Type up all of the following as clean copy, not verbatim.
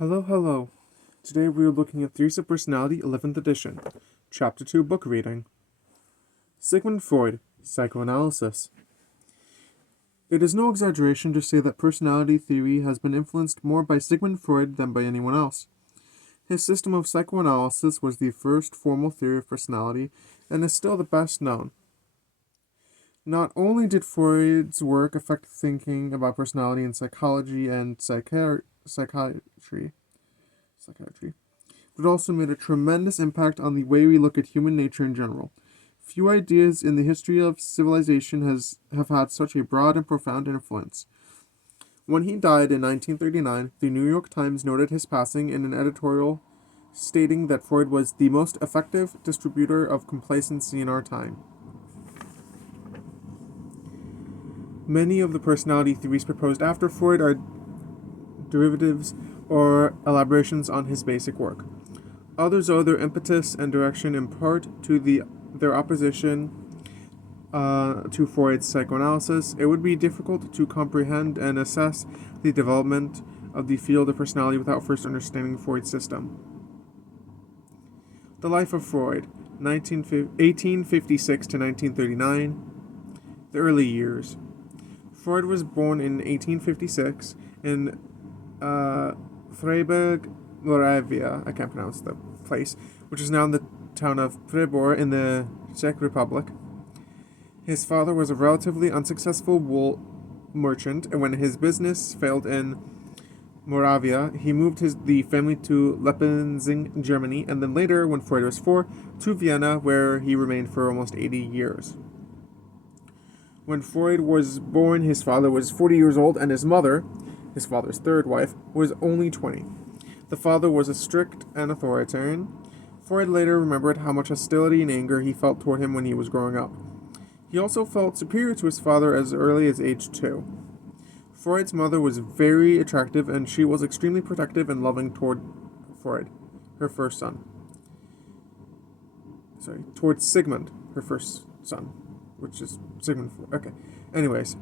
Hello, hello. Today we are looking at Theories of Personality, 11th edition, Chapter 2, Book Reading. Sigmund Freud, Psychoanalysis. It is no exaggeration to say that personality theory has been influenced more by Sigmund Freud than by anyone else. His system of psychoanalysis was the first formal theory of personality and is still the best known. Not only did Freud's work affect thinking about personality in psychology and psychiatry, but it also made a tremendous impact on the way we look at human nature in general. Few ideas in the history of civilization have had such a broad and profound influence. When he died in 1939, the New York Times noted his passing in an editorial stating that Freud was the most effective distributor of complacency in our time. Many of the personality theories proposed after Freud are derivatives or elaborations on his basic work. Others owe their impetus and direction in part to their opposition to Freud's psychoanalysis. It would be difficult to comprehend and assess the development of the field of personality without first understanding Freud's system. The life of Freud, 1856 to 1939, the early years. Freud was born in 1856 in Freiburg, Moravia, I can't pronounce the place, which is now in the town of Pribor in the Czech Republic. His father was a relatively unsuccessful wool merchant, and when his business failed in Moravia, he moved the family to Leipzig, Germany, and then later, when Freud was 4, to Vienna, where he remained for almost 80 years. When Freud was born, his father was 40 years old, and his mother, his father's third wife, was only 20. The father was a strict and authoritarian. Freud later remembered how much hostility and anger he felt toward him when he was growing up. He also felt superior to his father as early as age 2. Freud's mother was very attractive, and she was extremely protective and loving toward Freud, her first son. Towards Sigmund, her first son, which is Sigmund Freud. Okay. Anyways,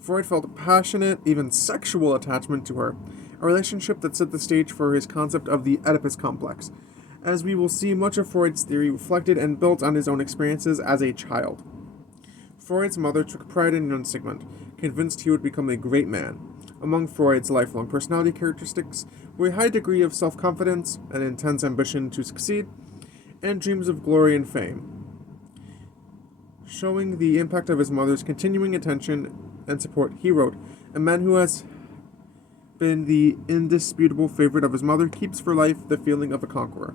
Freud felt a passionate, even sexual attachment to her, a relationship that set the stage for his concept of the Oedipus complex, as we will see much of Freud's theory reflected and built on his own experiences as a child. Freud's mother took pride in young Sigmund, convinced he would become a great man. Among Freud's lifelong personality characteristics were a high degree of self-confidence, an intense ambition to succeed, and dreams of glory and fame. Showing the impact of his mother's continuing attention and support, he wrote, "A man who has been the indisputable favorite of his mother keeps for life the feeling of a conqueror."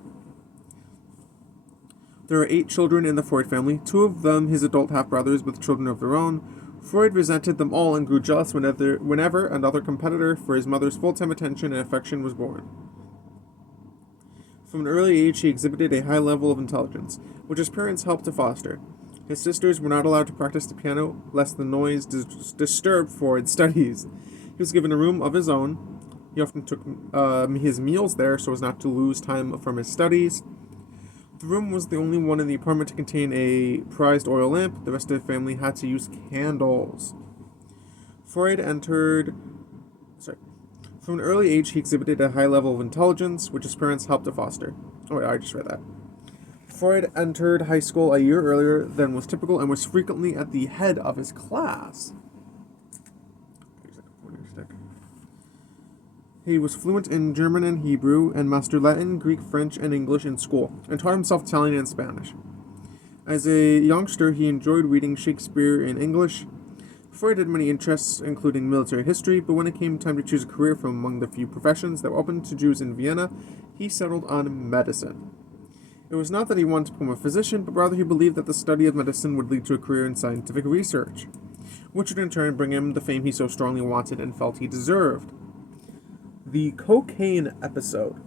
There are 8 children in the Freud family, 2 of them his adult half-brothers with children of their own. Freud resented them all and grew jealous whenever another competitor for his mother's full-time attention and affection was born. From an early age, he exhibited a high level of intelligence, which his parents helped to foster. His sisters were not allowed to practice the piano, lest the noise disturb Freud's studies. He was given a room of his own. He often took his meals there so as not to lose time from his studies. The room was the only one in the apartment to contain a prized oil lamp. The rest of the family had to use candles. From an early age, he exhibited a high level of intelligence, which his parents helped to foster. Oh, wait, I just read that. Freud entered high school a year earlier than was typical and was frequently at the head of his class. He was fluent in German and Hebrew, and mastered Latin, Greek, French, and English in school, and taught himself Italian and Spanish. As a youngster, he enjoyed reading Shakespeare in English. Freud had many interests, including military history, but when it came time to choose a career from among the few professions that were open to Jews in Vienna, he settled on medicine. It was not that he wanted to become a physician, but rather he believed that the study of medicine would lead to a career in scientific research, which would in turn bring him the fame he so strongly wanted and felt he deserved. The cocaine episode.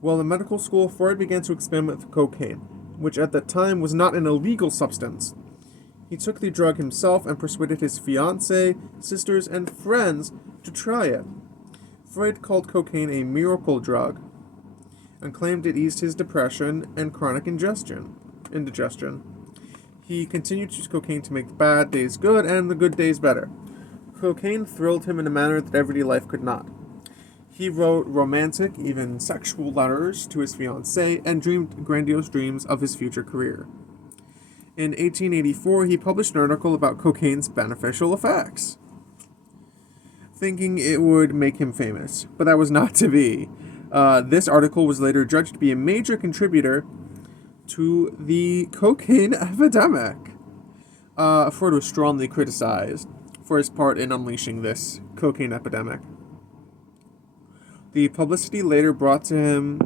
While in medical school, Freud began to experiment with cocaine, which at that time was not an illegal substance. He took the drug himself and persuaded his fiancée, sisters, and friends to try it. Freud called cocaine a miracle drug and claimed it eased his depression and chronic indigestion. He continued to use cocaine to make the bad days good and the good days better. Cocaine thrilled him in a manner that everyday life could not. He wrote romantic, even sexual letters to his fiancée and dreamed grandiose dreams of his future career. In 1884, he published an article about cocaine's beneficial effects, thinking it would make him famous, but that was not to be. This article was later judged to be a major contributor to the cocaine epidemic. Freud was strongly criticized for his part in unleashing this cocaine epidemic. The publicity later brought him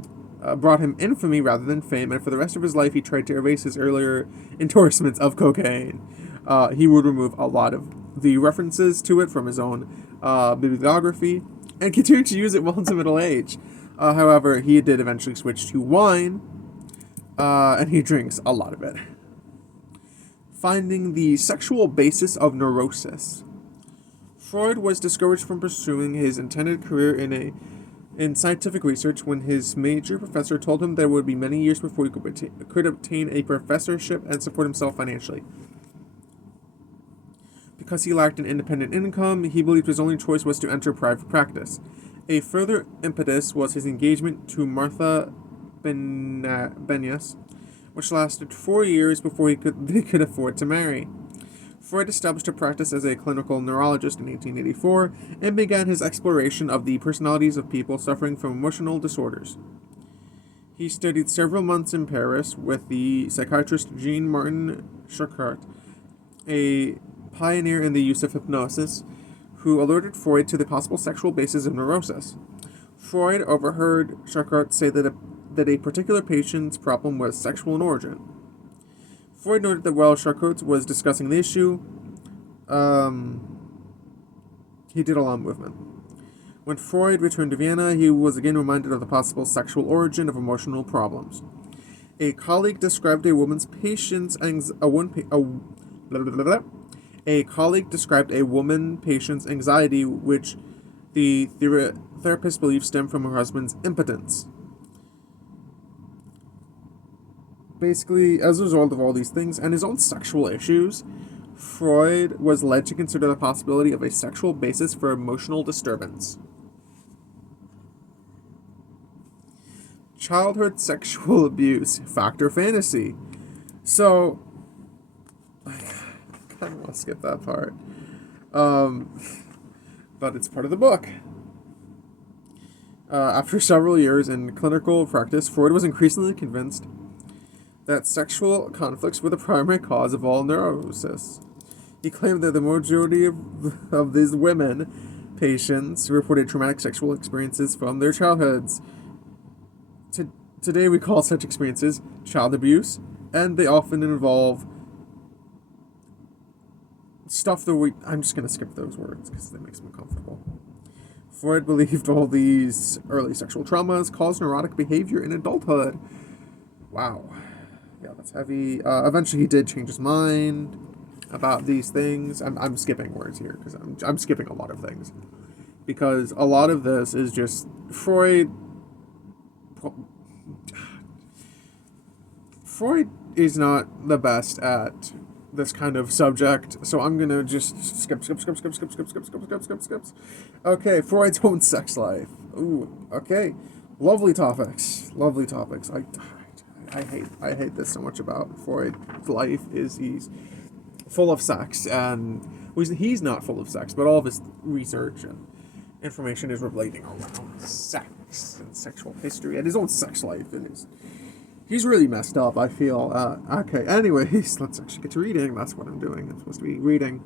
infamy rather than fame, and for the rest of his life he tried to erase his earlier endorsements of cocaine. He would remove a lot of the references to it from his own bibliography, and continued to use it well into middle age. However, he did eventually switch to wine, and he drinks a lot of it. Finding the sexual basis of neurosis. Freud was discouraged from pursuing his intended career in scientific research when his major professor told him there would be many years before he could obtain a professorship and support himself financially. Because he lacked an independent income, he believed his only choice was to enter private practice. A further impetus was his engagement to Martha Benyas, which lasted 4 years before they could afford to marry. Freud established a practice as a clinical neurologist in 1884 and began his exploration of the personalities of people suffering from emotional disorders. He studied several months in Paris with the psychiatrist Jean-Martin Charcot, a pioneer in the use of hypnosis, who alerted Freud to the possible sexual basis of neurosis. Freud overheard Charcot say that a particular patient's problem was sexual in origin. Freud noted that while Charcot was discussing the issue, he did allow movement. When Freud returned to Vienna, he was again reminded of the possible sexual origin of emotional problems. A colleague described a patient's anxiety, which the therapist believed stemmed from her husband's impotence. Basically, as a result of all these things and his own sexual issues, Freud was led to consider the possibility of a sexual basis for emotional disturbance. Childhood sexual abuse, fact or fantasy. So, I kind of want to skip that part. But it's part of the book. After several years in clinical practice, Freud was increasingly convinced that sexual conflicts were the primary cause of all neurosis. He claimed that the majority of these women patients reported traumatic sexual experiences from their childhoods. Today we call such experiences child abuse, and they often involve stuff that I'm just going to skip those words because that makes me uncomfortable. Freud believed all these early sexual traumas caused neurotic behavior in adulthood. Wow. Yeah, that's heavy. Eventually, he did change his mind about these things. I'm skipping words here because I'm skipping a lot of things, because a lot of this is just Freud. Freud is not the best at this kind of subject, so I'm gonna just skip. Okay, Freud's own sex life. Ooh, okay, lovely topics. I hate this so much about Freud's life. He's full of sex, and he's not full of sex, but all of his research and information is relating around sex and sexual history and his own sex life, and he's really messed up, I feel. Okay, anyways, let's actually get to reading. That's what I'm doing. I'm supposed to be reading.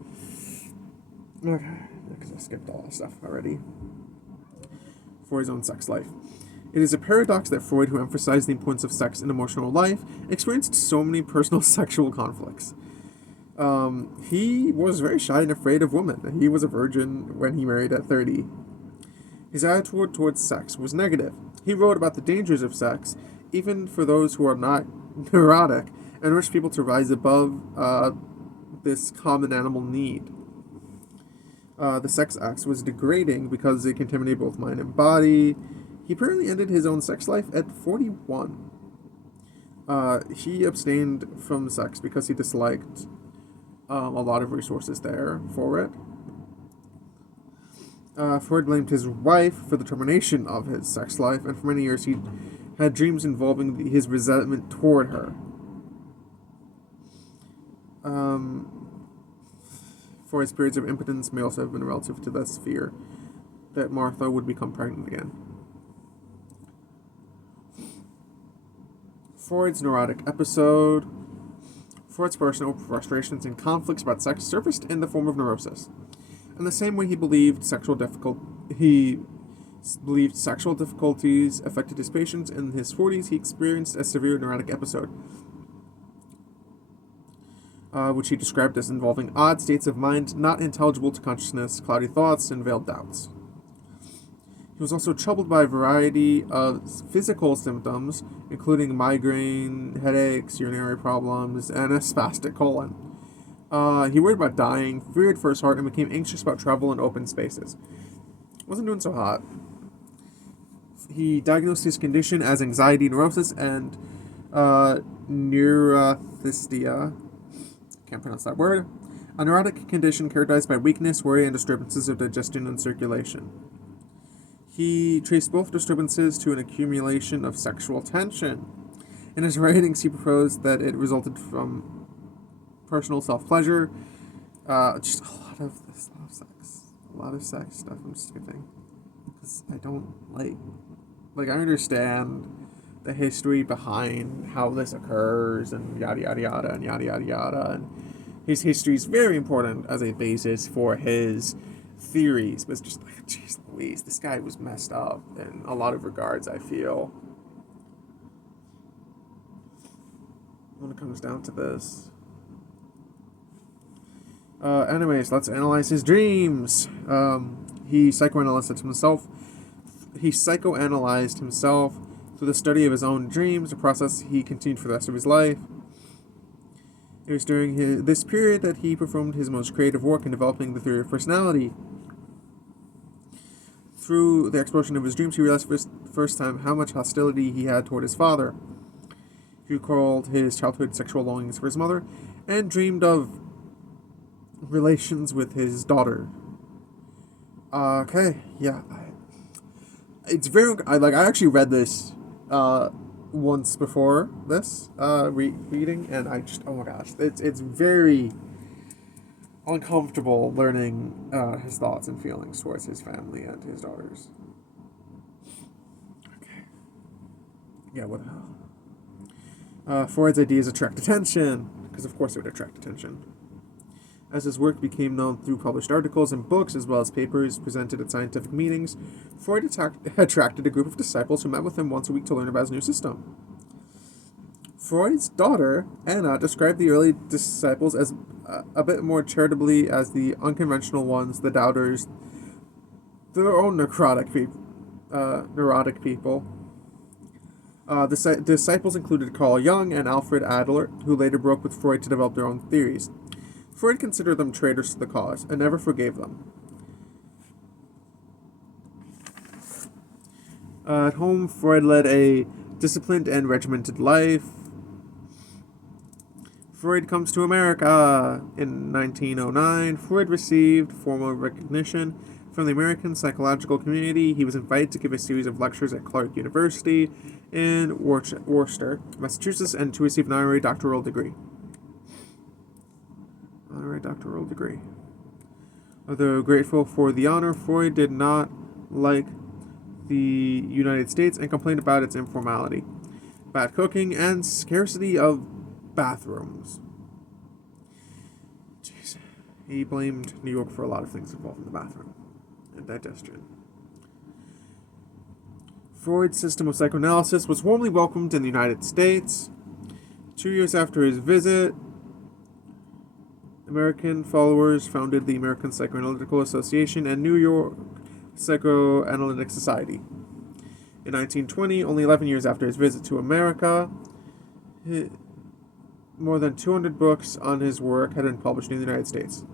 Okay, because I skipped all that stuff already. Freud's own sex life. It is a paradox that Freud, who emphasized the importance of sex in emotional life, experienced so many personal sexual conflicts. He was very shy and afraid of women. He was a virgin when he married at 30. His attitude towards sex was negative. He wrote about the dangers of sex, even for those who are not neurotic, and urged people to rise above this common animal need. The sex acts was degrading because it contaminated both mind and body. He apparently ended his own sex life at 41. He abstained from sex because he disliked a lot of resources there for it. Freud blamed his wife for the termination of his sex life, and for many years he had dreams involving his resentment toward her. Freud's periods of impotence may also have been relative to this fear that Martha would become pregnant again. Freud's neurotic episode. Freud's personal frustrations and conflicts about sex surfaced in the form of neurosis. In the same way he believed sexual difficulties affected his patients in his 40s, he experienced a severe neurotic episode, which he described as involving odd states of mind not intelligible to consciousness, cloudy thoughts, and veiled doubts. He was also troubled by a variety of physical symptoms, including migraine, headaches, urinary problems, and a spastic colon. He worried about dying, feared for his heart, and became anxious about travel in open spaces. Wasn't doing so hot. He diagnosed his condition as anxiety neurosis and neurasthenia. Can't pronounce that word. A neurotic condition characterized by weakness, worry, and disturbances of digestion and circulation. He traced both disturbances to an accumulation of sexual tension. In his writings, he proposed that it resulted from personal self-pleasure, just a lot of sex stuff. I'm just skipping because I don't like I understand the history behind how this occurs and yada yada yada and yada yada yada, and his history is very important as a basis for his theories, but it's just like, jeez Louise, this guy was messed up in a lot of regards, I feel, when it comes down to this. Anyways, let's analyze his dreams. He psychoanalyzed himself through the study of his own dreams, a process he continued for the rest of his life. It was during this period that he performed his most creative work in developing the theory of personality. Through the exploration of his dreams, he realized for the first time how much hostility he had toward his father. He recalled his childhood sexual longings for his mother and dreamed of relations with his daughter. It's very... I actually read this once before this reading, and I just... oh my gosh. It's very uncomfortable learning his thoughts and feelings towards his family and his daughters. Okay. Yeah, what the hell? Freud's ideas attract attention, because of course it would attract attention. As his work became known through published articles and books, as well as papers presented at scientific meetings, Freud attracted a group of disciples who met with him once a week to learn about his new system. Freud's daughter, Anna, described the early disciples as a bit more charitably as the unconventional ones, the doubters, their own neurotic people. The disciples included Carl Jung and Alfred Adler, who later broke with Freud to develop their own theories. Freud considered them traitors to the cause and never forgave them. At home, Freud led a disciplined and regimented life. Freud comes to America. In 1909, Freud received formal recognition from the American psychological community. He was invited to give a series of lectures at Clark University in Worcester, Massachusetts, and to receive an honorary doctoral degree. Although grateful for the honor, Freud did not like the United States and complained about its informality, bad cooking, and scarcity of bathrooms. Jeez. He blamed New York for a lot of things involved in the bathroom and digestion. Freud's system of psychoanalysis was warmly welcomed in the United States. 2 years after his visit, American followers founded the American Psychoanalytical Association and New York Psychoanalytic Society. In 1920, only 11 years after his visit to America, more than 200 books on his work had been published in the United States.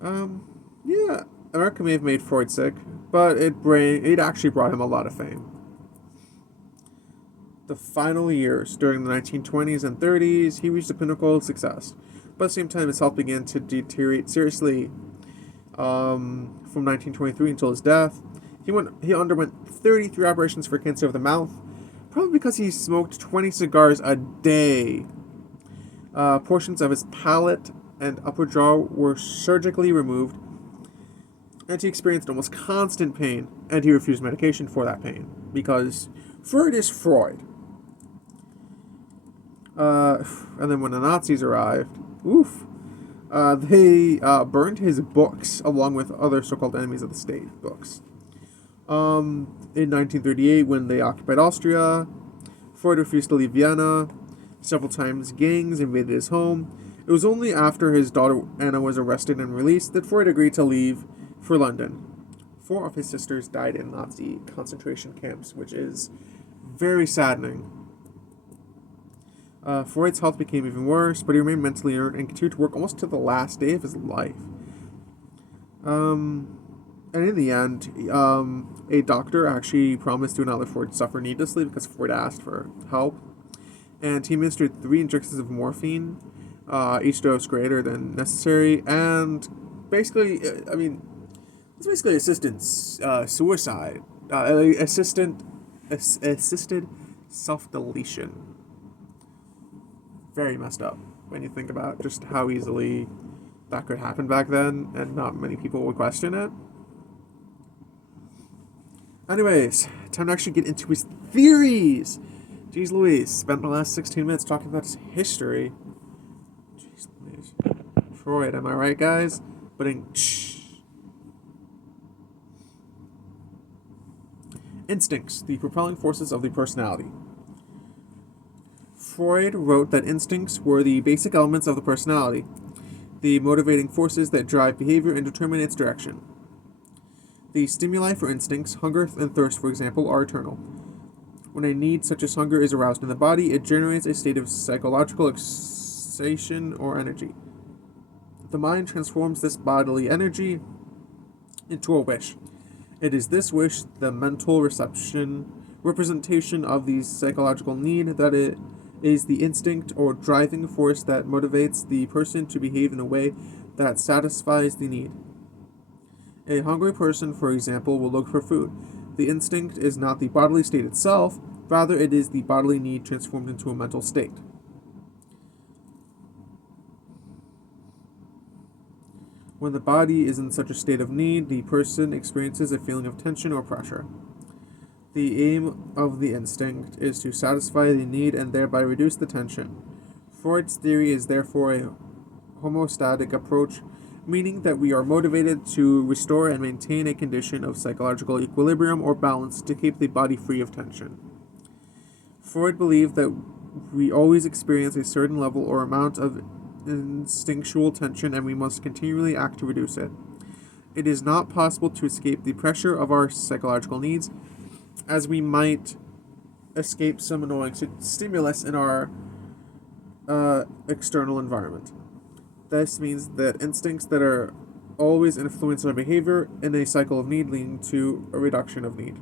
America may have made Freud sick, but it actually brought him a lot of fame. The final years, during the 1920s and 30s, he reached the pinnacle of success, but at the same time his health began to deteriorate seriously. from 1923 until his death. He underwent 33 operations for cancer of the mouth, probably because he smoked 20 cigars a day. Portions of his palate and upper jaw were surgically removed, and he experienced almost constant pain, and he refused medication for that pain, because Freud is Freud. And then when the Nazis arrived, they burned his books along with other so-called enemies of the state books. In 1938, when they occupied Austria, Freud refused to leave Vienna. Several times, gangs invaded his home. It was only after his daughter Anna was arrested and released that Freud agreed to leave for London. 4 of his sisters died in Nazi concentration camps, which is very saddening. Freud's health became even worse, but he remained mentally alert and continued to work almost to the last day of his life. And in the end, a doctor actually promised to not let Freud suffer needlessly because Freud asked for help. And he administered 3 injections of morphine, each dose greater than necessary, and basically, it's basically assisted suicide, assisted self-deletion. Very messed up when you think about just how easily that could happen back then, and not many people would question it. Anyways, time to actually get into his theories. Jeez Louise, spent the last 16 minutes talking about his history. Jeez Louise. Freud, am I right, guys? But instincts, the propelling forces of the personality. Freud wrote that instincts were the basic elements of the personality, the motivating forces that drive behavior and determine its direction. The stimuli for instincts, hunger and thirst, for example, are eternal. When a need such as hunger is aroused in the body, it generates a state of psychological excitation or energy. The mind transforms this bodily energy into a wish. It is this wish, the mental representation of the psychological need, that it is the instinct or driving force that motivates the person to behave in a way that satisfies the need. A hungry person, for example, will look for food. The instinct is not the bodily state itself, rather it is the bodily need transformed into a mental state. When the body is in such a state of need, the person experiences a feeling of tension or pressure. The aim of the instinct is to satisfy the need and thereby reduce the tension. Freud's theory is therefore a homeostatic approach, meaning that we are motivated to restore and maintain a condition of psychological equilibrium or balance to keep the body free of tension. Freud believed that we always experience a certain level or amount of instinctual tension and we must continually act to reduce it. It is not possible to escape the pressure of our psychological needs, as we might escape some annoying stimulus in our external environment. This means that instincts that are always influence our behavior in a cycle of need, leading to a reduction of need.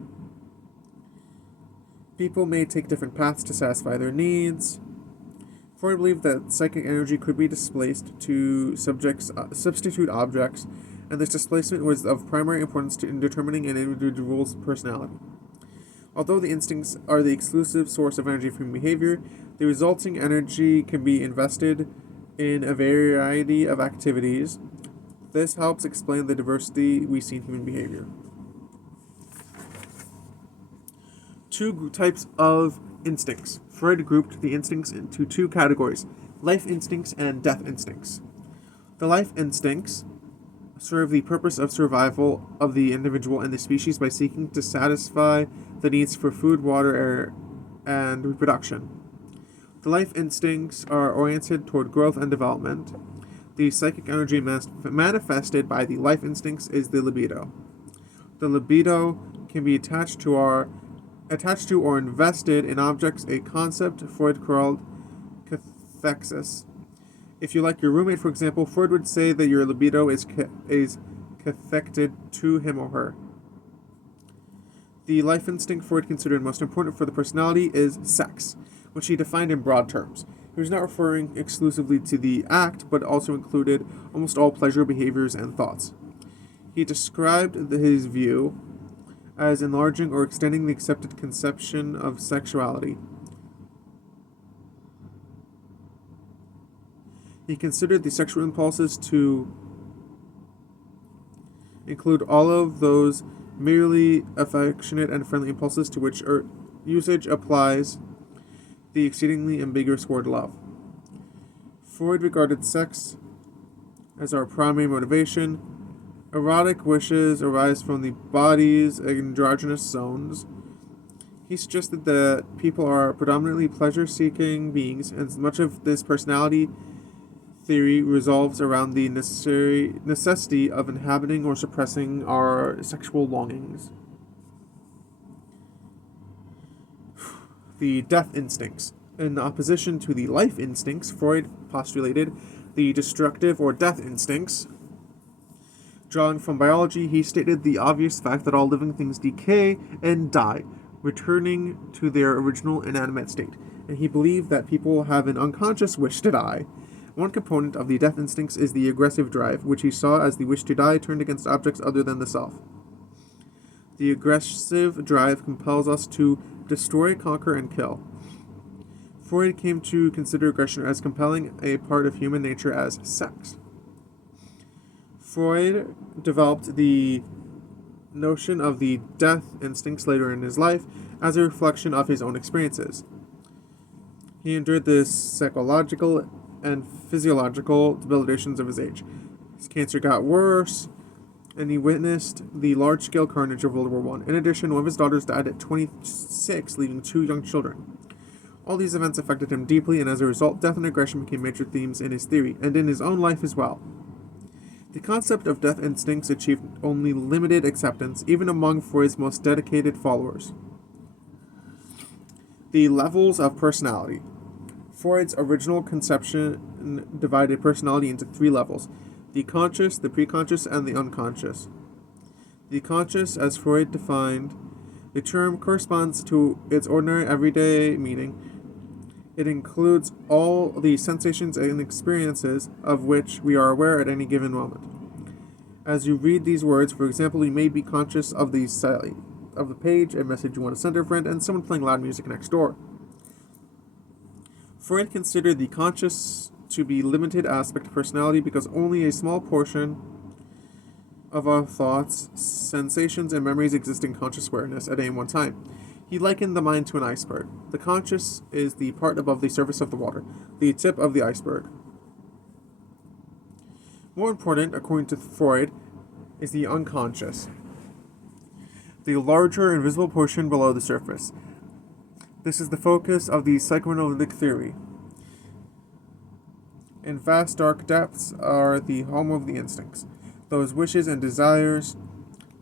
People may take different paths to satisfy their needs. Freud believed that psychic energy could be displaced to substitute objects, and this displacement was of primary importance in determining an individual's personality. Although the instincts are the exclusive source of energy from behavior, the resulting energy can be invested in a variety of activities. This helps explain the diversity we see in human behavior. 2 types of instincts. Freud grouped the instincts into 2 categories: life instincts and death instincts. The life instincts serve the purpose of survival of the individual and the species by seeking to satisfy the needs for food, water, air, and reproduction. The life instincts are oriented toward growth and development. The psychic energy manifested by the life instincts is the libido. The libido can be attached to or invested in objects, a concept Freud called cathexis. If you like your roommate, for example, Freud would say that your libido is cathected to him or her. The life instinct Freud considered most important for the personality is sex, which he defined in broad terms. He was not referring exclusively to the act, but also included almost all pleasure behaviors and thoughts. He described his view as enlarging or extending the accepted conception of sexuality. He considered the sexual impulses to include all of those merely affectionate and friendly impulses to which usage applies the exceedingly ambiguous word love. Freud regarded sex as our primary motivation. Erotic wishes arise from the body's androgynous zones. He suggested that people are predominantly pleasure-seeking beings, and much of this personality theory revolves around the necessity of inhabiting or suppressing our sexual longings. The death instincts. In opposition to the life instincts, Freud postulated the destructive or death instincts. Drawing from biology, he stated the obvious fact that all living things decay and die, returning to their original inanimate state, and he believed that people have an unconscious wish to die. One component of the death instincts is the aggressive drive, which he saw as the wish to die turned against objects other than the self. The aggressive drive compels us to destroy, conquer, and kill. Freud came to consider aggression as compelling a part of human nature as sex. Freud developed the notion of the death instincts later in his life as a reflection of his own experiences. He endured the psychological and physiological debilitations of his age. His cancer got worse, and he witnessed the large-scale carnage of World War I. In addition, one of his daughters died at 26, leaving 2 young children. All these events affected him deeply, and as a result, death and aggression became major themes in his theory, and in his own life as well. The concept of death instincts achieved only limited acceptance, even among Freud's most dedicated followers. The levels of personality. Freud's original conception divided personality into 3 levels: the conscious, the preconscious, and the unconscious. The conscious, as Freud defined the term, corresponds to its ordinary everyday meaning. It includes all the sensations and experiences of which we are aware at any given moment. As you read these words, for example, you may be conscious of the page, a message you want to send a friend, and someone playing loud music next door. Freud considered the conscious to be limited aspect of personality because only a small portion of our thoughts, sensations, and memories exist in conscious awareness at any one time. He likened the mind to an iceberg. The conscious is the part above the surface of the water, the tip of the iceberg. More important, according to Freud, is the unconscious, the larger invisible portion below the surface. This is the focus of the psychoanalytic theory. In vast dark depths are the home of the instincts, those wishes and desires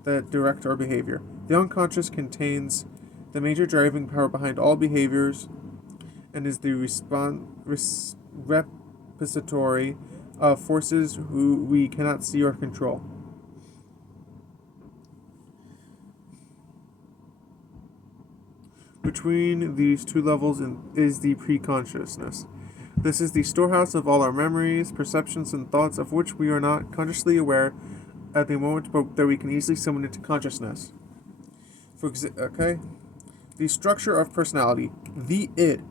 that direct our behavior. The unconscious contains the major driving power behind all behaviors and is the repository of forces who we cannot see or control. Between these 2 levels is the preconsciousness. This is the storehouse of all our memories, perceptions, and thoughts of which we are not consciously aware at the moment, but that we can easily summon into consciousness. The structure of personality, the id.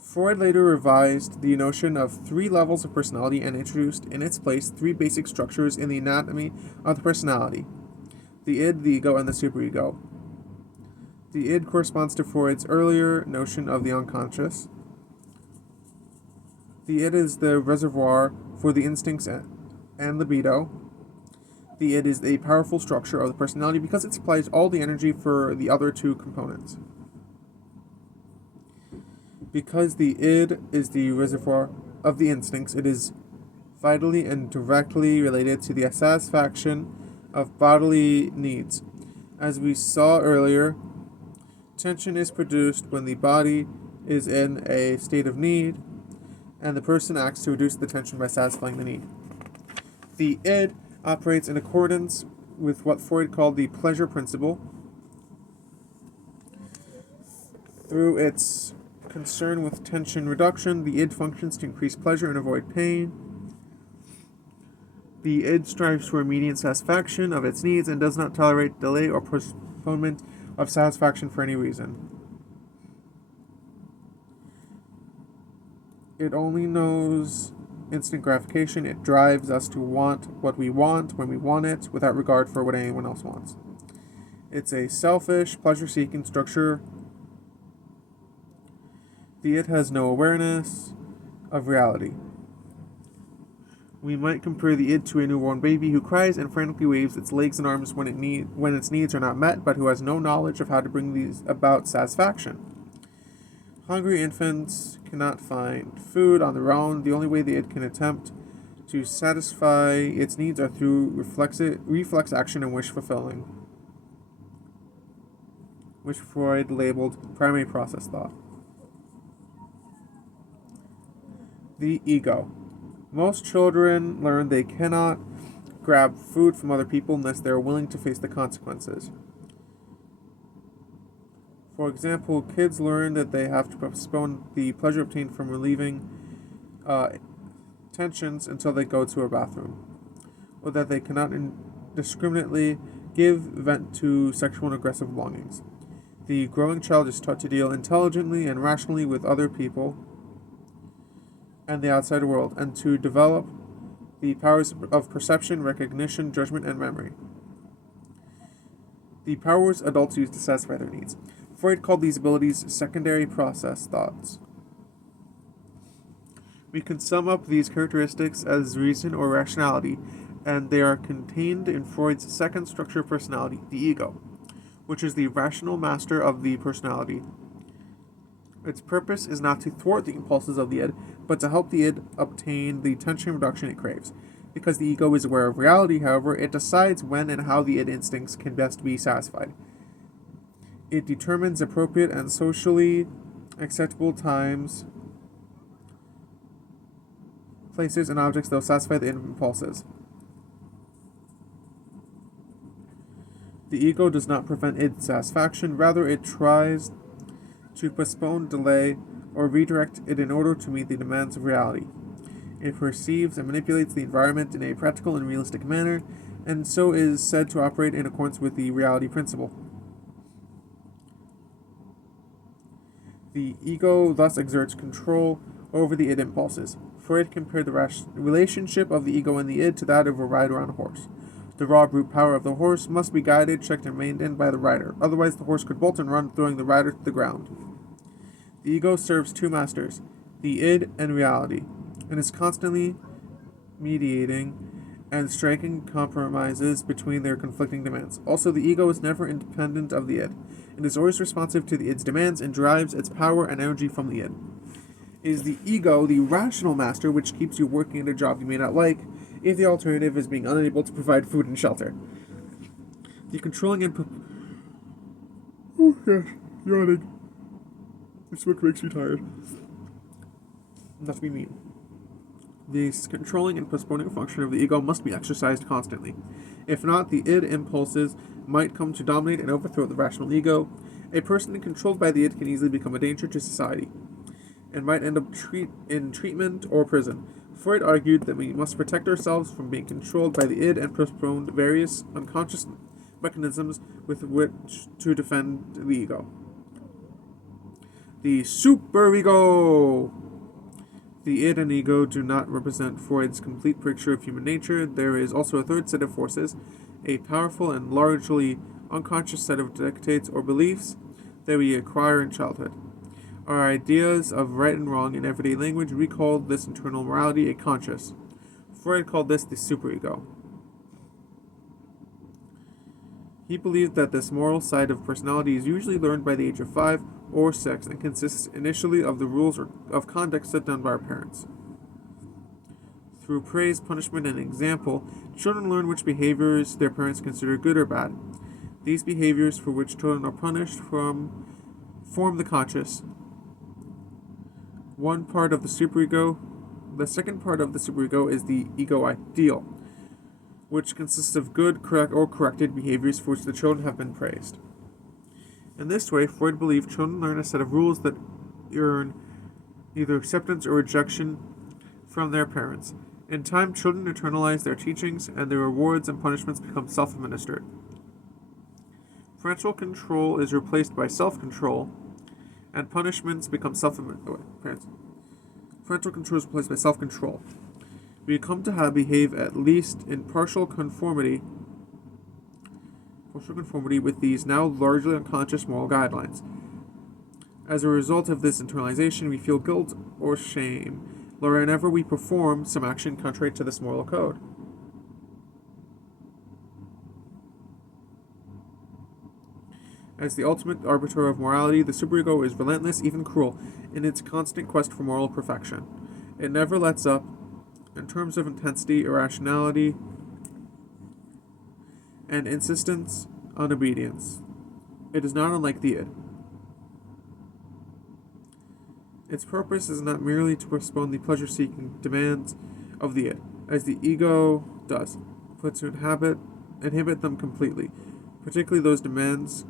Freud later revised the notion of 3 levels of personality and introduced in its place 3 basic structures in the anatomy of the personality: the id, the ego, and the superego. The id corresponds to Freud's earlier notion of the unconscious. The id is the reservoir for the instincts and libido. The id is a powerful structure of the personality because it supplies all the energy for the other 2 components. Because the id is the reservoir of the instincts, it is vitally and directly related to the satisfaction of bodily needs. As we saw earlier, tension is produced when the body is in a state of need, and the person acts to reduce the tension by satisfying the need. The id operates in accordance with what Freud called the pleasure principle. Through its concern with tension reduction, the id functions to increase pleasure and avoid pain. The id strives for immediate satisfaction of its needs and does not tolerate delay or postponement of satisfaction for any reason. It only knows instant gratification. It drives us to want what we want when we want it, without regard for what anyone else wants. It's a selfish, pleasure-seeking structure. The id has no awareness of reality. We might compare the id to a newborn baby who cries and frantically waves its legs and arms when its needs are not met, but who has no knowledge of how to bring these about satisfaction. Hungry infants cannot find food on their own. The only way the id can attempt to satisfy its needs are through reflex action and wish fulfilling, which Freud labeled primary process thought. The ego. Most children learn they cannot grab food from other people unless they are willing to face the consequences. For example, kids learn that they have to postpone the pleasure obtained from relieving tensions until they go to a bathroom, or that they cannot indiscriminately give vent to sexual and aggressive longings. The growing child is taught to deal intelligently and rationally with other people and the outside world, and to develop the powers of perception, recognition, judgment, and memory. The powers adults use to satisfy their needs. Freud called these abilities secondary process thoughts. We can sum up these characteristics as reason or rationality, and they are contained in Freud's second structure of personality, the ego, which is the rational master of the personality. Its purpose is not to thwart the impulses of the id, but to help the id obtain the tension reduction it craves. Because the ego is aware of reality, however, it decides when and how the id instincts can best be satisfied. It determines appropriate and socially acceptable times, places, and objects that will satisfy the id impulses. The ego does not prevent id satisfaction, rather it tries to postpone, delay, or redirect it in order to meet the demands of reality. It perceives and manipulates the environment in a practical and realistic manner, and so is said to operate in accordance with the reality principle. The ego thus exerts control over the id impulses. Freud compared the relationship of the ego and the id to that of a rider on a horse. The raw brute power of the horse must be guided, checked, and reined in by the rider. Otherwise, the horse could bolt and run, throwing the rider to the ground. The ego serves two masters, the id and reality, and is constantly mediating and striking compromises between their conflicting demands. Also, the ego is never independent of the id. It is always responsive to the id's demands and derives its power and energy from the id. It is the ego, the rational master, which keeps you working at a job you may not like, if the alternative is being unable to provide food and shelter. The controlling and... Oh, gosh, yawning. This book makes me tired. Not to be mean. The controlling and postponing function of the ego must be exercised constantly. If not, the id impulses might come to dominate and overthrow the rational ego. A person controlled by the id can easily become a danger to society, and might end up in treatment or prison. Freud argued that we must protect ourselves from being controlled by the id and postponed various unconscious mechanisms with which to defend the ego. The superego. The id and ego do not represent Freud's complete picture of human nature. There is also a third set of forces, a powerful and largely unconscious set of dictates or beliefs that we acquire in childhood. Our ideas of right and wrong in everyday language, we call this internal morality a conscious. Freud called this the superego. He believed that this moral side of personality is usually learned by the age of 5 or 6 and consists initially of the rules of conduct set down by our parents. Through praise, punishment, and example, children learn which behaviors their parents consider good or bad. These behaviors for which children are punished form the conscious. One part of the superego. The second part of the superego is the ego ideal, which consists of good, correct, or corrected behaviors for which the children have been praised. In this way, Freud believed children learn a set of rules that earn either acceptance or rejection from their parents. In time, children internalize their teachings, and their rewards and punishments become self-administered. Parental control is replaced by self-control, and punishments become Parental control is replaced by self-control. We come to behave at least in partial conformity with these now largely unconscious moral guidelines. As a result of this internalization, we feel guilt or shame whenever we perform some action contrary to this moral code. As the ultimate arbiter of morality, the superego is relentless, even cruel, in its constant quest for moral perfection. It never lets up in terms of intensity, irrationality, and insistence on obedience. It is not unlike the id. Its purpose is not merely to postpone the pleasure-seeking demands of the id, as the ego does, but to inhibit them completely, particularly those demands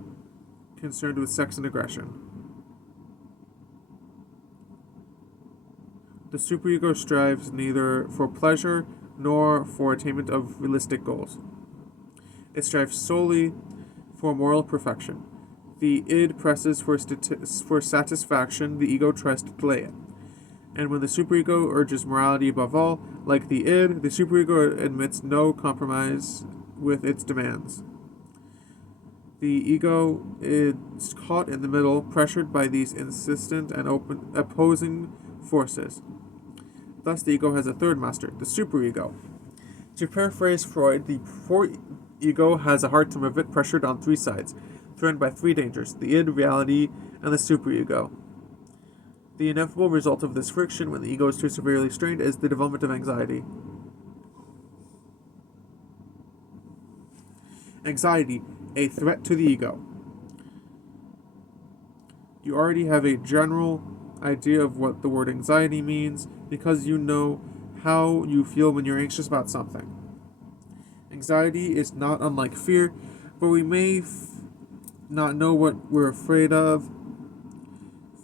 concerned with sex and aggression. The superego strives neither for pleasure nor for attainment of realistic goals. It strives solely for moral perfection. The id presses for satisfaction, the ego tries to delay it. And when the superego urges morality above all, like the id, the superego admits no compromise with its demands. The ego is caught in the middle, pressured by these insistent and opposing forces. Thus, the ego has a third master, the superego. To paraphrase Freud, the ego has a hard time of it, pressured on three sides, threatened by three dangers: the id, reality, and the superego. The inevitable result of this friction, when the ego is too severely strained, is the development of anxiety. Anxiety, a threat to the ego. You already have a general idea of what the word anxiety means because you know how you feel when you're anxious about something. Anxiety is not unlike fear, but we may not know what we're afraid of.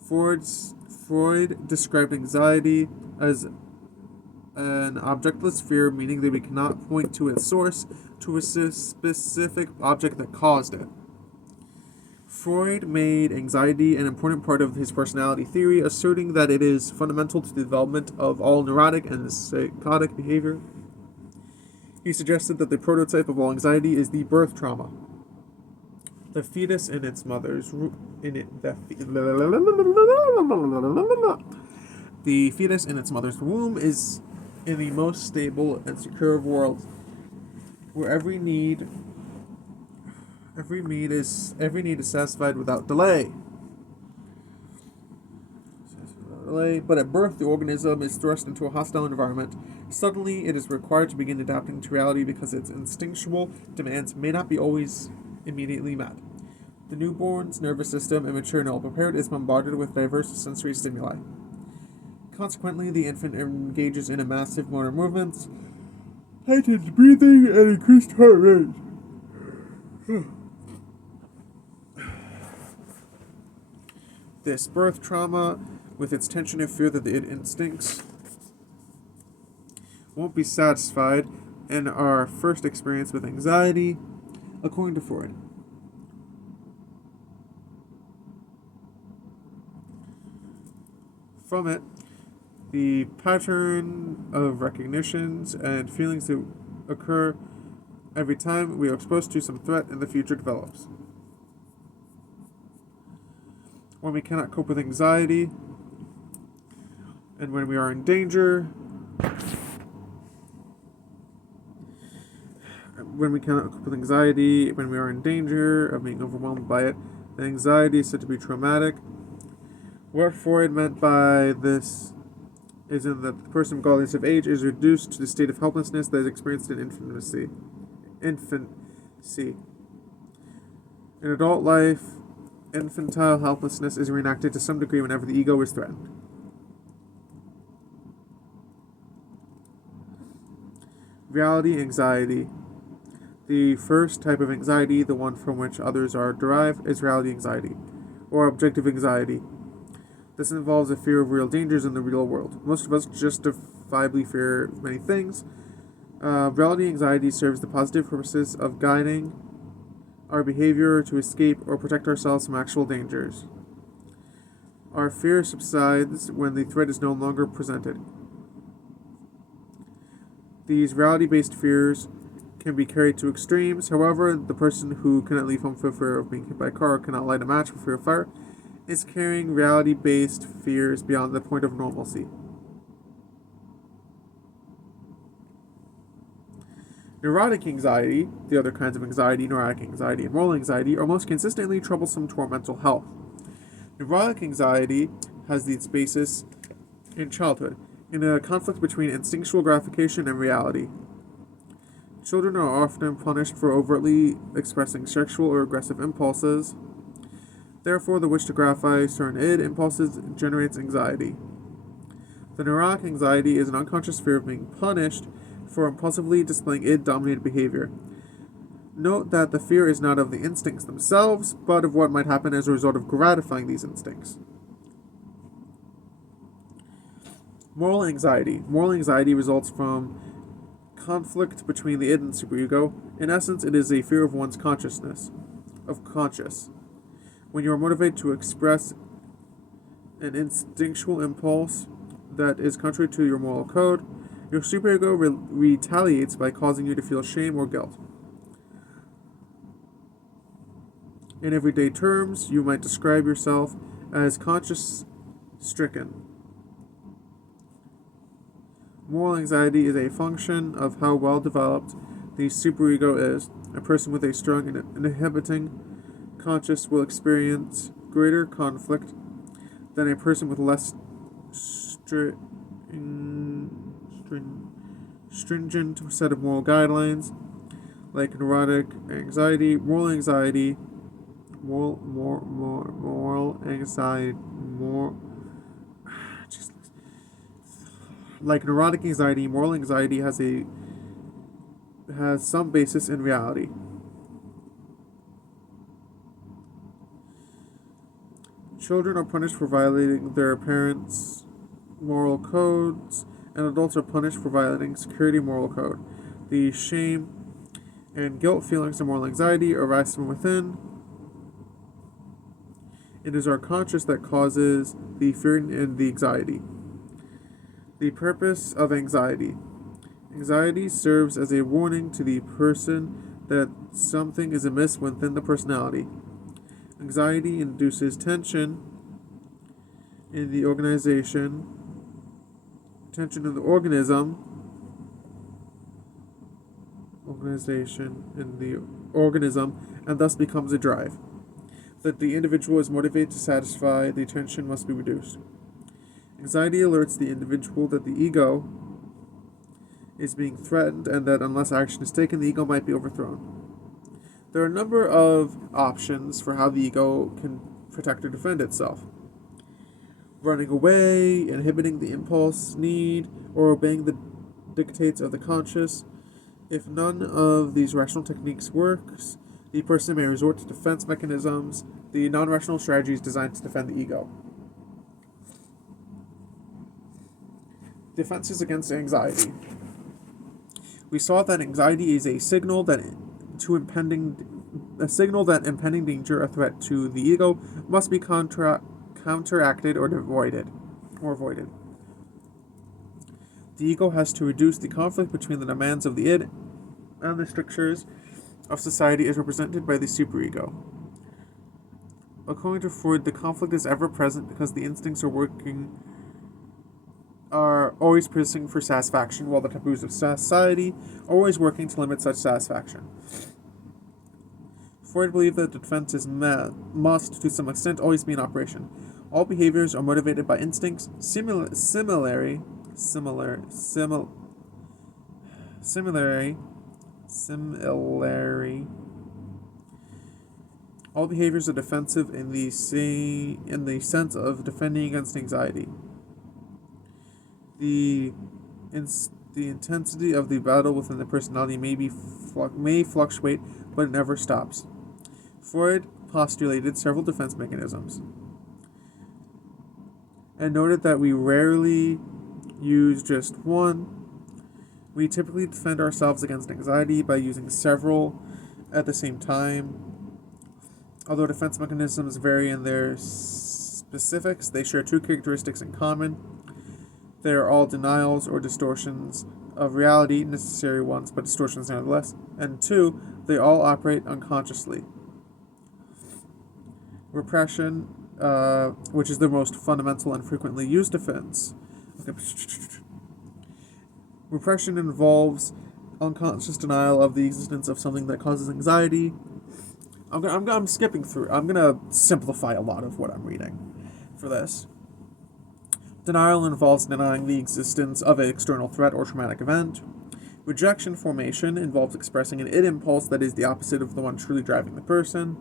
Freud described anxiety as an objectless fear, meaning that we cannot point to its source, to a specific object that caused it. Freud made anxiety an important part of his personality theory, asserting that it is fundamental to the development of all neurotic and psychotic behavior. He suggested that the prototype of all anxiety is the birth trauma. The fetus in its mother's The fetus in its mother's womb is in the most stable and secure of worlds, where every need is satisfied without delay. But at birth, the organism is thrust into a hostile environment. Suddenly, it is required to begin adapting to reality because its instinctual demands may not be always immediately met. The newborn's nervous system, immature and ill-prepared, is bombarded with diverse sensory stimuli. Consequently, the infant engages in a massive motor movements, heightened breathing, and increased heart rate. This birth trauma, with its tension and fear that the instincts won't be satisfied, in our first experience with anxiety, according to Freud. From it, the pattern of recognitions and feelings that occur every time we are exposed to some threat in the future develops. When we cannot cope with anxiety, and when we are in danger, when we are in danger of being overwhelmed by it, the anxiety is said to be traumatic. What Freud meant by this is in that the person, regardless of age, is reduced to the state of helplessness that is experienced in infancy. In adult life, infantile helplessness is reenacted to some degree whenever the ego is threatened. Reality anxiety. The first type of anxiety, the one from which others are derived, is reality anxiety, or objective anxiety. This involves a fear of real dangers in the real world. Most of us justify justifiably fear many things. Reality anxiety serves the positive purposes of guiding our behavior to escape or protect ourselves from actual dangers. Our fear subsides when the threat is no longer presented. These reality-based fears can be carried to extremes. However, the person who cannot leave home for fear of being hit by a car or cannot light a match for fear of fire is carrying reality-based fears beyond the point of normalcy. Neurotic anxiety, the other kinds of anxiety, neurotic anxiety, and moral anxiety, are most consistently troublesome to our mental health. Neurotic anxiety has its basis in childhood, in a conflict between instinctual gratification and reality. Children are often punished for overtly expressing sexual or aggressive impulses. Therefore, the wish to gratify certain id impulses generates anxiety. The neurotic anxiety is an unconscious fear of being punished for impulsively displaying id-dominated behavior. Note that the fear is not of the instincts themselves, but of what might happen as a result of gratifying these instincts. Moral anxiety. Moral anxiety results from conflict between the id and superego. In essence, it is a fear of one's consciousness, of conscious. When you are motivated to express an instinctual impulse that is contrary to your moral code, your superego retaliates by causing you to feel shame or guilt. In everyday terms, you might describe yourself as conscience-stricken. Moral anxiety is a function of how well developed the superego is. A person with a strong inhibiting conscience will experience greater conflict than a person with less stringent set of moral guidelines, like neurotic anxiety. Moral anxiety, like neurotic anxiety, moral anxiety has some basis in reality. Children are punished for violating their parents' moral codes, and adults are punished for violating security moral code. The shame and guilt feelings of moral anxiety arise from within. It is our conscience that causes the fear and the anxiety. The purpose of anxiety. Anxiety serves as a warning to the person that something is amiss within the personality. Anxiety induces tension in the organism, and thus becomes a drive. That the individual is motivated to satisfy the tension must be reduced. Anxiety alerts the individual that the ego is being threatened and that unless action is taken, the ego might be overthrown. There are a number of options for how the ego can protect or defend itself. Running away, inhibiting the impulse, need, or obeying the dictates of the conscious. If none of these rational techniques works, the person may resort to defense mechanisms, the non-rational strategies designed to defend the ego. Defenses against anxiety. We saw that anxiety is a signal that impending danger, a threat to the ego, must be counteracted or avoided. The ego has to reduce the conflict between the demands of the id and the strictures of society as represented by the superego. According to Freud, the conflict is ever present because the instincts are always pressing for satisfaction, while the taboos of society are always working to limit such satisfaction. Freud believed that defenses must, to some extent, always be in operation. All behaviors are motivated by instincts. Similarly, all behaviors are defensive in the sense of defending against anxiety. The intensity of the battle within the personality may fluctuate, but it never stops. Freud postulated several defense mechanisms and noted that we rarely use just one. We typically defend ourselves against anxiety by using several at the same time. Although defense mechanisms vary in their specifics, they share two characteristics in common. They are all denials or distortions of reality, necessary ones, but distortions nevertheless. And two, they all operate unconsciously. Repression, which is the most fundamental and frequently used defense. Okay. Repression involves unconscious denial of the existence of something that causes anxiety. I'm skipping through. I'm going to simplify a lot of what I'm reading for this. Denial involves denying the existence of an external threat or traumatic event. Rejection formation involves expressing an id impulse that is the opposite of the one truly driving the person.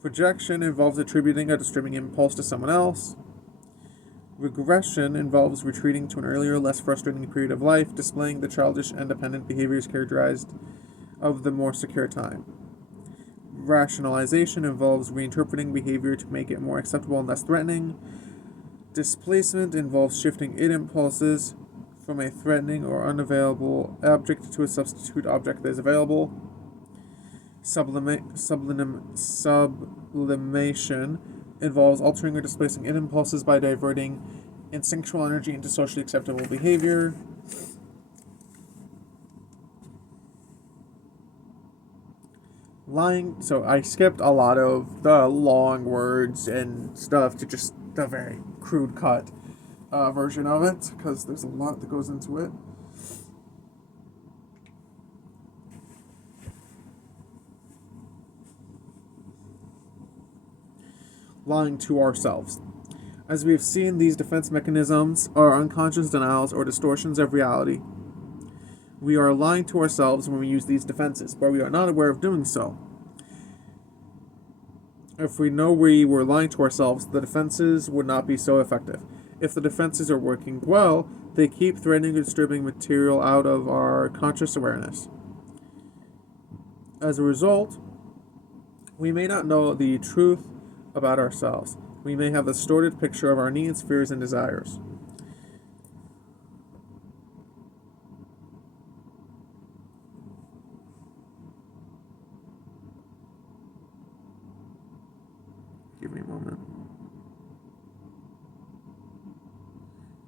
Projection involves attributing a disturbing impulse to someone else. Regression involves retreating to an earlier, less frustrating period of life, displaying the childish and dependent behaviors characterized of the more secure time. Rationalization involves reinterpreting behavior to make it more acceptable and less threatening. Displacement involves shifting id impulses from a threatening or unavailable object to a substitute object that is available. Sublimation involves altering or displacing id impulses by diverting instinctual energy into socially acceptable behavior. Lying. So I skipped a lot of the long words and stuff to just the very crude cut version of it, because there's a lot that goes into it. Lying to ourselves. As we have seen, these defense mechanisms are unconscious denials or distortions of reality. We are lying to ourselves when we use these defenses, but we are not aware of doing so. If we know we were lying to ourselves, the defenses would not be so effective. If the defenses are working well, they keep threatening or disturbing material out of our conscious awareness. As a result, we may not know the truth about ourselves. We may have a distorted picture of our needs, fears, and desires. Give me a moment.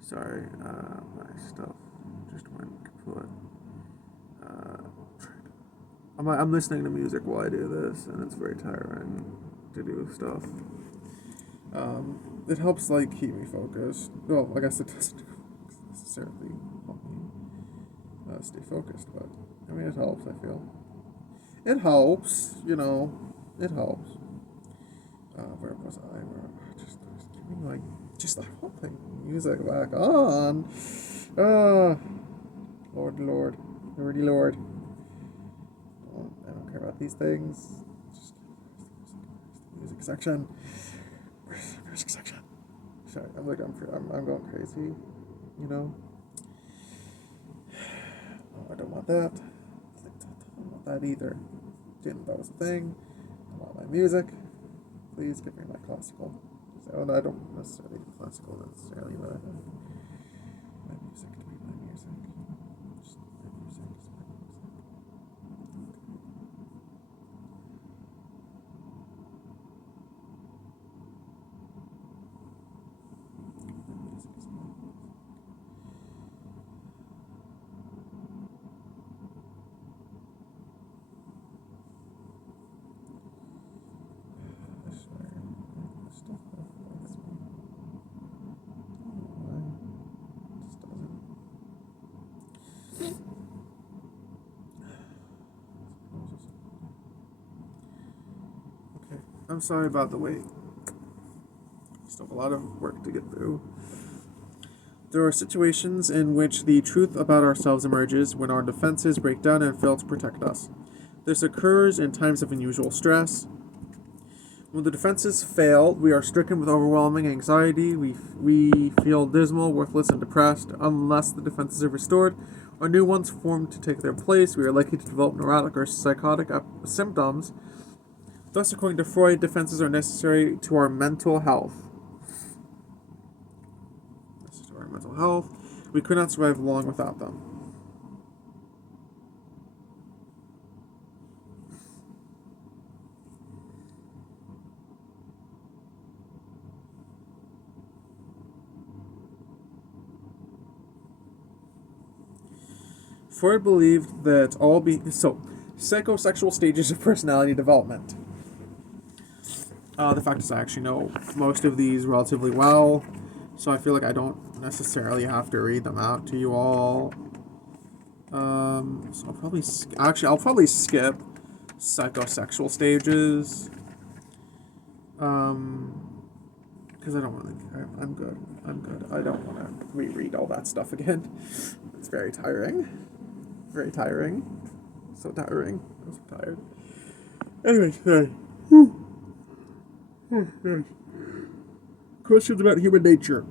Sorry, my stuff just went kaput. I'm listening to music while I do this, and it's very tiring to do stuff. It helps, like, keep me focused. Well, I guess it doesn't necessarily help me stay focused, but, I mean, it helps, I feel. It helps, you know, it helps. Where was I? Just give me, like, just, I want the music back on. Lordy Lord. I don't care about these things. Just music section. Where's the music section? Sorry, I'm going crazy, you know. Oh, I don't want that. I don't want that either. Didn't know that was a thing. I want my music. Please give me my classical. So, no, I don't necessarily need classical necessarily, but I want my music to be my music. Just my music is my music. I'm sorry about the wait. Still have a lot of work to get through. There are situations in which the truth about ourselves emerges when our defenses break down and fail to protect us. This occurs in times of unusual stress. When the defenses fail, we are stricken with overwhelming anxiety. We feel dismal, worthless, and depressed. Unless the defenses are restored or new ones formed to take their place, we are likely to develop neurotic or psychotic symptoms. Thus, according to Freud, defenses are necessary to our mental health. We could not survive long without them. Freud believed that psychosexual stages of personality development. The fact is, I actually know most of these relatively well, so I feel like I don't necessarily have to read them out to you all. So I'll probably skip psychosexual stages. Because I don't want to. I'm good. I don't want to reread all that stuff again. It's very tiring. Very tiring. So tiring. I'm so tired. Anyway, sorry. Questions about human nature.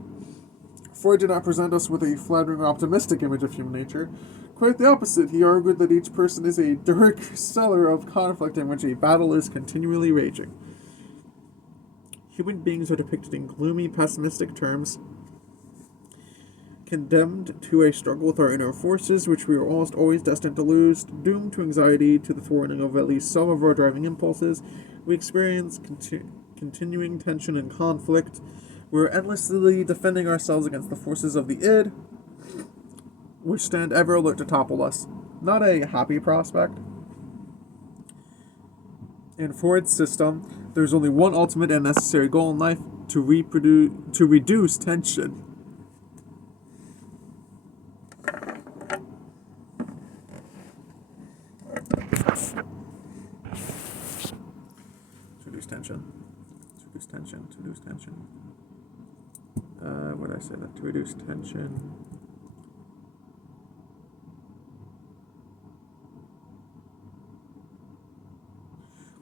Freud did not present us with a flattering or optimistic image of human nature. Quite the opposite. He argued that each person is a dark cellar of conflict in which a battle is continually raging. Human beings are depicted in gloomy, pessimistic terms, condemned to a struggle with our inner forces, which we are almost always destined to lose, doomed to anxiety, to the thwarting of at least some of our driving impulses. We experience continuing tension and conflict. We're endlessly defending ourselves against the forces of the id, which stand ever alert to topple us. Not a happy prospect. In Freud's system, there's only one ultimate and necessary goal in life: to reduce tension. To reduce tension. What did I say that? To reduce tension.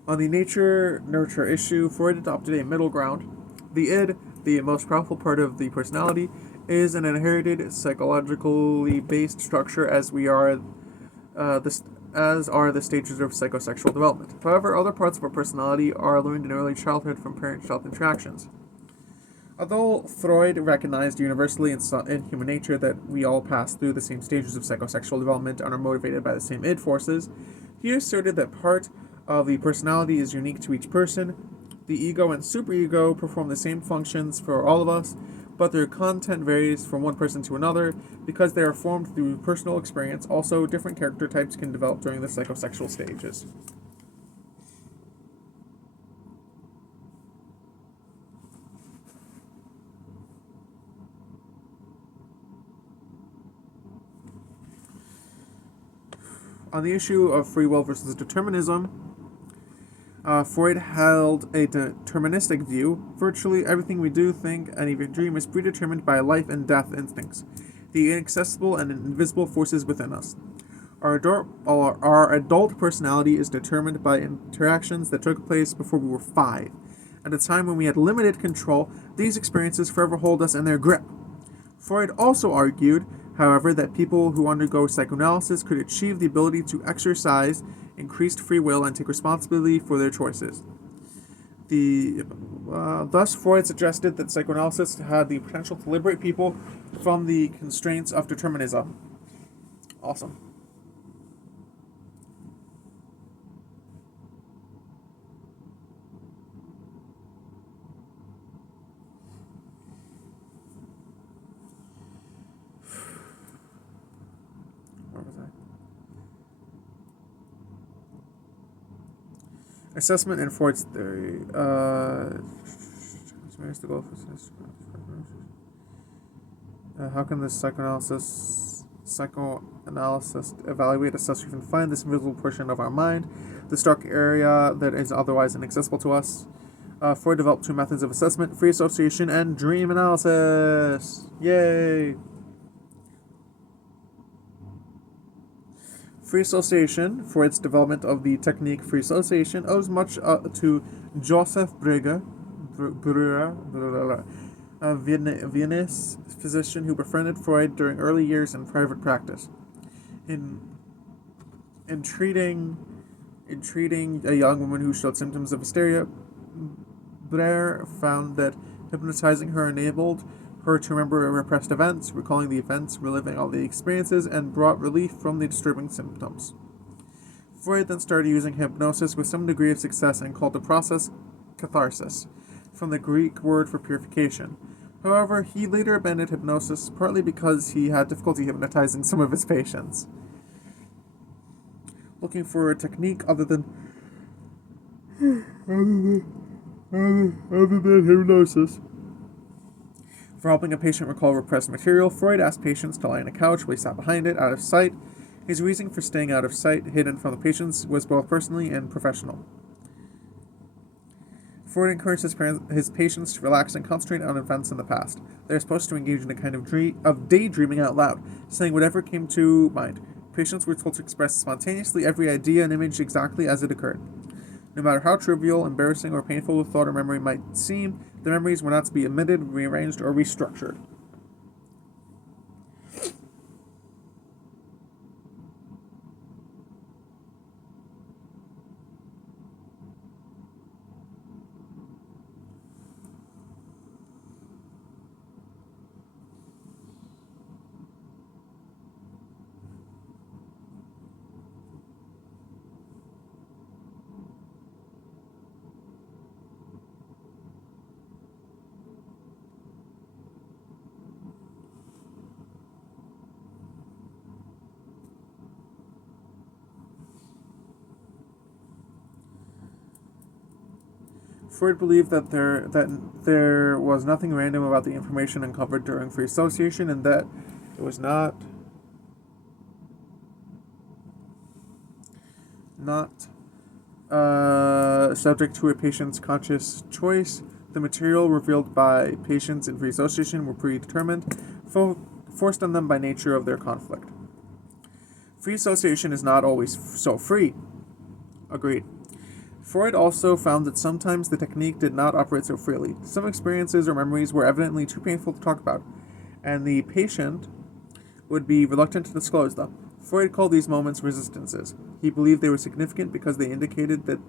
On the nature-nurture issue, Freud adopted a middle ground. The id, the most powerful part of the personality, is an inherited, psychologically based structure as are the stages of psychosexual development. However, other parts of our personality are learned in early childhood from parent-child interactions. Although Freud recognized universally in human nature that we all pass through the same stages of psychosexual development and are motivated by the same id forces, he asserted that part of the personality is unique to each person. The ego and superego perform the same functions for all of us, but their content varies from one person to another because they are formed through personal experience. Also, different character types can develop during the psychosexual stages. On the issue of free will versus determinism, Freud held a deterministic view. Virtually everything we do, think, and even dream is predetermined by life and death instincts, the inaccessible and invisible forces within us. Our adult personality is determined by interactions that took place before we were 5. At a time when we had limited control, these experiences forever hold us in their grip. Freud also argued, however, that people who undergo psychoanalysis could achieve the ability to exercise increased free will and take responsibility for their choices. Thus, Freud suggested that psychoanalysis had the potential to liberate people from the constraints of determinism. Awesome. Where was I? Assessment in Freud's theory. How can this psychoanalysis evaluate, assess, or even find this invisible portion of our mind, this dark area that is otherwise inaccessible to us? Freud developed 2 methods of assessment: free association and dream analysis. Yay! Free association, Freud's development of the technique free association, owes much to Joseph Breuer, a Viennese physician who befriended Freud during early years in private practice. In treating a young woman who showed symptoms of hysteria, Breuer found that hypnotizing her enabled her to remember repressed events, recalling the events, reliving all the experiences, and brought relief from the disturbing symptoms. Freud then started using hypnosis with some degree of success and called the process catharsis, from the Greek word for purification. However, he later abandoned hypnosis, partly because he had difficulty hypnotizing some of his patients. Looking for a technique other than hypnosis. For helping a patient recall repressed material, Freud asked patients to lie on a couch while he sat behind it, out of sight. His reason for staying out of sight, hidden from the patients, was both personally and professional. Freud encouraged his patients to relax and concentrate on events in the past. They are supposed to engage in a kind of daydreaming out loud, saying whatever came to mind. Patients were told to express spontaneously every idea and image exactly as it occurred. No matter how trivial, embarrassing, or painful a thought or memory might seem, the memories were not to be omitted, rearranged, or restructured. Freud believed that there was nothing random about the information uncovered during free association, and that it was not subject to a patient's conscious choice. The material revealed by patients in free association were predetermined, forced on them by nature of their conflict. Free association is not always so free. Agreed. Freud also found that sometimes the technique did not operate so freely. Some experiences or memories were evidently too painful to talk about, and the patient would be reluctant to disclose them. Freud called these moments resistances. He believed they were significant because they indicated that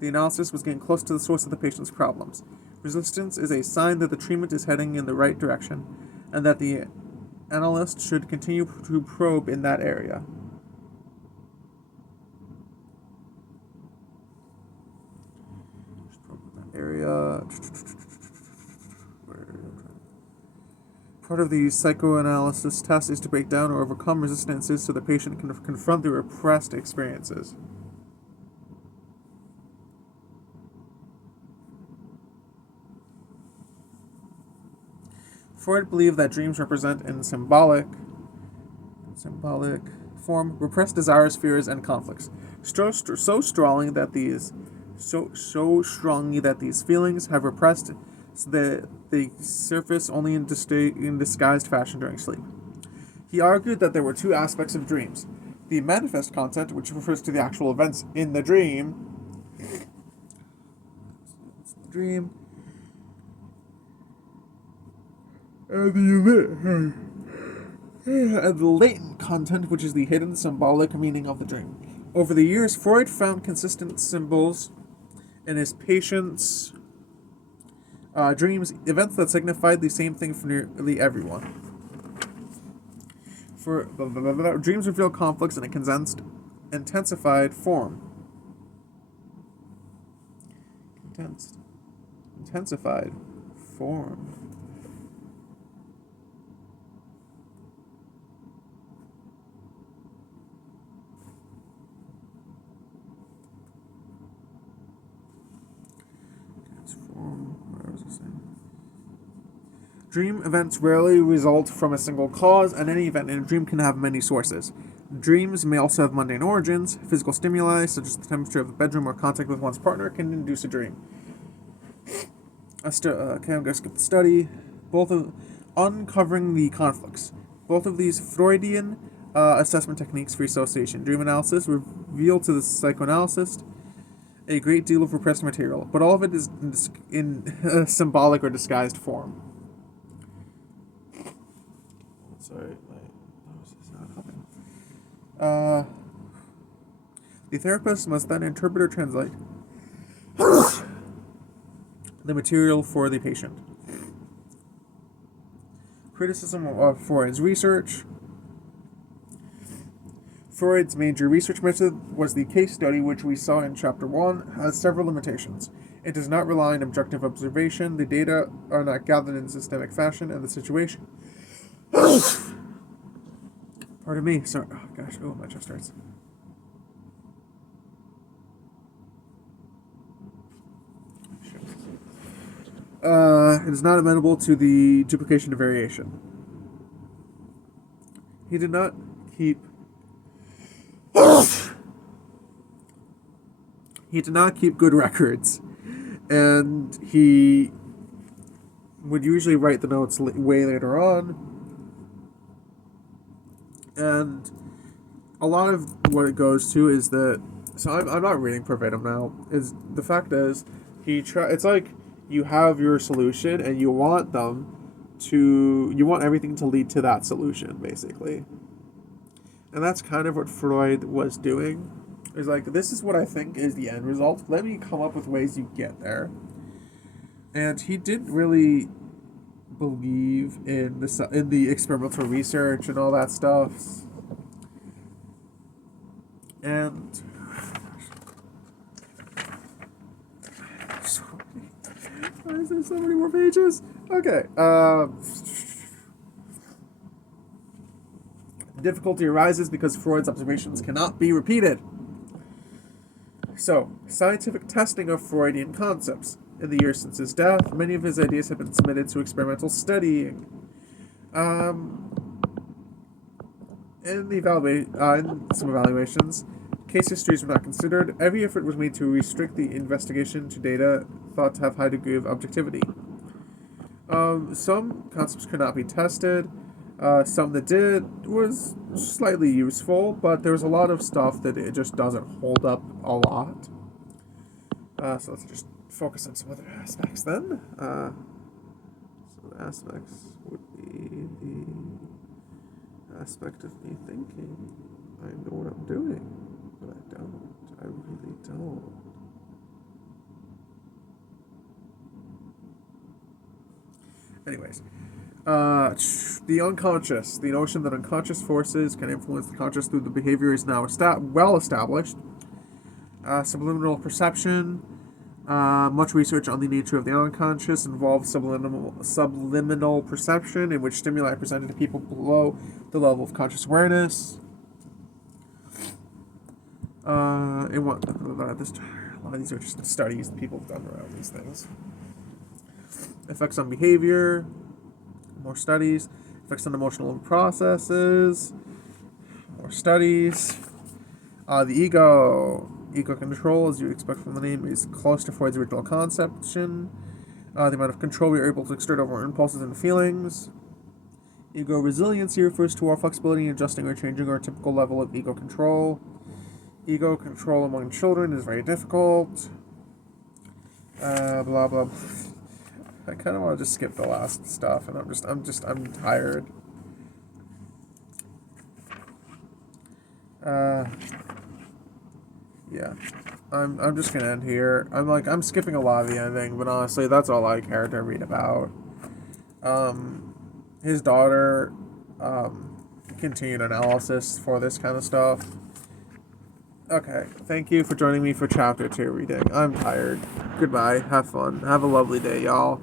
the analysis was getting close to the source of the patient's problems. Resistance is a sign that the treatment is heading in the right direction, and that the analyst should continue to probe in that area. Part of the psychoanalysis test is to break down or overcome resistances so the patient can confront their repressed experiences. Freud believed that dreams represent in symbolic form repressed desires, fears, and conflicts, so strongly that these feelings have repressed so that they surface only in disguised fashion during sleep. He argued that there were two aspects of dreams: the manifest content, which refers to the actual events in the dream, and the latent content, which is the hidden symbolic meaning of the dream. Over the years, Freud found consistent symbols in his patients' dreams, events that signified the same thing for nearly everyone. Dreams reveal conflicts in a condensed, intensified form. Intensified form. Dream events rarely result from a single cause, and any event in a dream can have many sources. Dreams may also have mundane origins. Physical stimuli, such as the temperature of the bedroom or contact with one's partner, can induce a dream. I'm going to skip the study. Both of uncovering the conflicts. Both of these Freudian assessment techniques for association, dream analysis, reveal to the psychoanalyst a great deal of repressed material, but all of it is in symbolic or disguised form. Sorry, my nose is not helping. The therapist must then interpret or translate the material for the patient. Criticism of Freud's research. Freud's major research method was the case study, which we saw in Chapter 1, has several limitations. It does not rely on objective observation, the data are not gathered in systemic fashion, and the situation... Pardon me, sorry. Oh, gosh, my chest hurts. It is not amenable to the duplication of variation. He did not keep good records, and he would usually write the notes way later on. And a lot of what it goes to is that, so I'm not reading verbatim now, is the fact is, it's like you have your solution and you want everything to lead to that solution, basically. And that's kind of what Freud was doing. It's like, this is what I think is the end result. Let me come up with ways you get there. And he didn't really believe in the experimental research and all that stuff. And why is there so many more pages? Okay. Difficulty arises because Freud's observations cannot be repeated. So, scientific testing of Freudian concepts. In the years since his death, many of his ideas have been submitted to experimental studying. In some evaluations, case histories were not considered. Every effort was made to restrict the investigation to data thought to have high degree of objectivity. Some concepts could not be tested. Some that did was slightly useful, but there was a lot of stuff that it just doesn't hold up a lot. So let's just focus on some other aspects then. Some aspects would be the aspect of me thinking. I know what I'm doing, but I don't. I really don't. Anyways. The unconscious. The notion that unconscious forces can influence the conscious through the behavior is now well established. Subliminal perception. Much research on the nature of the unconscious involves subliminal perception, in which stimuli are presented to people below the level of conscious awareness. A lot of these are just studies that people have done around these things. Effects on behavior. More studies. Effects on emotional processes. More studies. The ego. Ego control, as you expect from the name, is close to Freud's original conception. The amount of control we are able to exert over our impulses and feelings. Ego resiliency refers to our flexibility in adjusting or changing our typical level of ego control. Ego control among children is very difficult. Blah blah. I kind of want to just skip the last stuff, and I'm tired. Yeah, I'm just gonna end here. I'm skipping a lot of the ending, but honestly, that's all I care to read about. His daughter, continued analysis for this kind of stuff. Okay, thank you for joining me for Chapter 2 reading. I'm tired. Goodbye, have fun, have a lovely day, y'all.